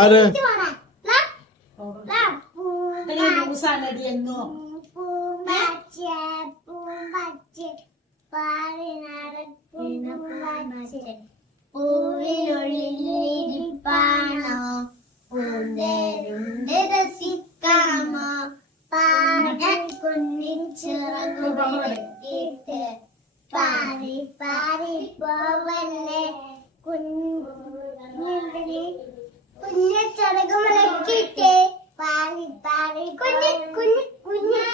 ആര് പൂവിനുള്ളിലിരിപ്പാണോ പൂന്തേരുണ്ട് രസിക്കാമോ പാടൻ കുഞ്ഞിൻ ചിറകുകളെത്തിയിട്ട് പാറി പാറി പോവല്ലേ കുഞ്ഞു ചിറകുകളെത്തിയിട്ട് പാറി പാറി കുഞ്ഞു കുഞ്ഞു കുഞ്ഞു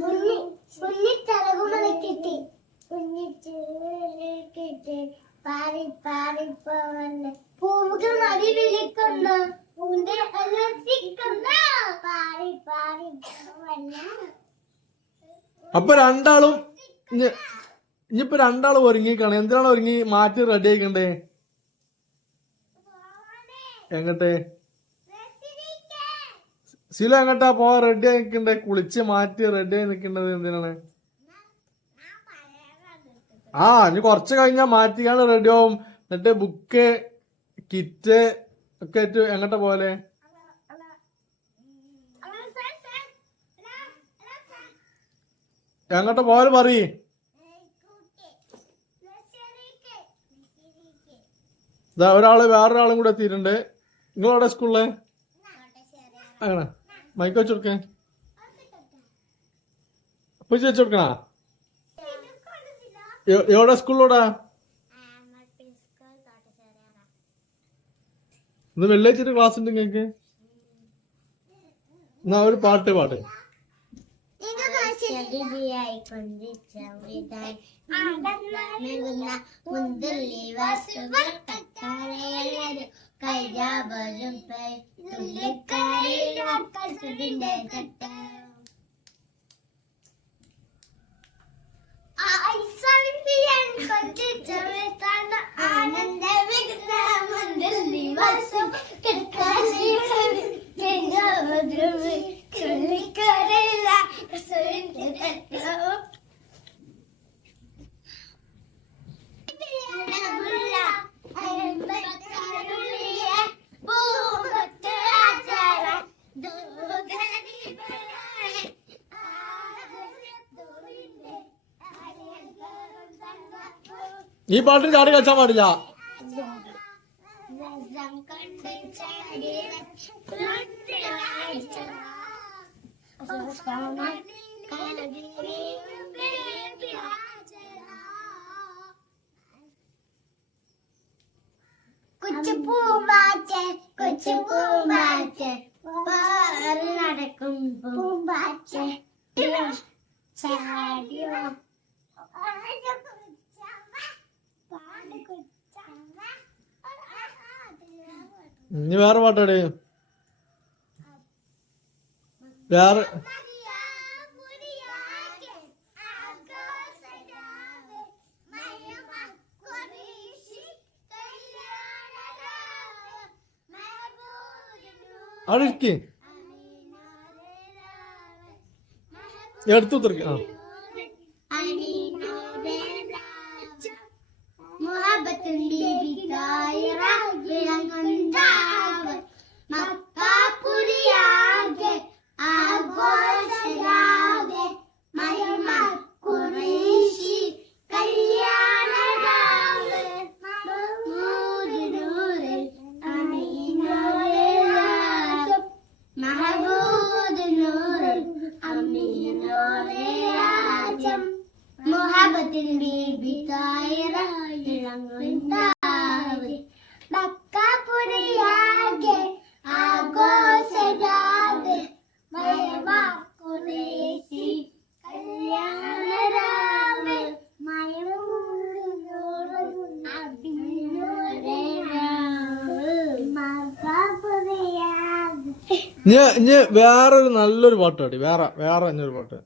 കുഞ്ഞു കുഞ്ഞു ചിറകുകളെത്തിയിട്ട് കുഞ്ഞു ചിറകിട്ട് പാറി പാറി പോവല്ലേ പൂവുകൾ നടി വിളിക്കുന്നു പൂന്റെ രസിക്കുന്നു പാറി പാറി പോവല്ലേ. അപ്പൊ രണ്ടാളും ഇനിയിപ്പോ രണ്ടാളും ഒരുങ്ങിക്കാണ്. എന്തിനാണ് ഒരുങ്ങി മാറ്റി റെഡി ആയിക്കണ്ടേ? എങ്ങട്ടെ സിലു എങ്ങട്ടാ പോവാ റെഡി ആയി നിക്കണ്ടേ? കുളിച്ച് മാറ്റി റെഡി ആയി നിക്കണ്ടത് എന്തിനാണ്? ആ ഇനി കൊറച്ച് കഴിഞ്ഞാ മാറ്റിക്കാണ് റെഡി ആവും. എന്നിട്ട് ബുക്ക് കിറ്റ് ഒക്കെ ആയിട്ട് എങ്ങട്ടാ പോലെ? എങ്ങോട്ടാ പോലെ പറയ്. ഒരാള് വേറൊരാളും കൂടെ എത്തിയിട്ടുണ്ട്. നിങ്ങളവിടെ സ്കൂളില് അങ്ങനെ മൈക്ക് വെച്ച് കൊടുക്കേ. അപ്പൊ വെച്ച് കൊടുക്കണ എവിടെ സ്കൂളിലൂടാ? ഇന്ന് വെള്ളിയാഴ്ച ക്ലാസ് ഉണ്ട് നിങ്ങൾക്ക്. എന്നാ ഒരു പാട്ട് പാട്ട്. ഈ പാട്ടിന് ചാടി കളിച്ചാൻ പാടില്ല. നടക്കും പൂമ്പാറ്റ ഇനി വേറെ പാട്ടാട്. വേറെ അവിടെ ഇരിക്കേ എടുത്തു തീർക്ക. ഇനി വേറൊരു നല്ലൊരു പാട്ട് പാടി. വേറെ വേറെ ഒരു പാട്ട്.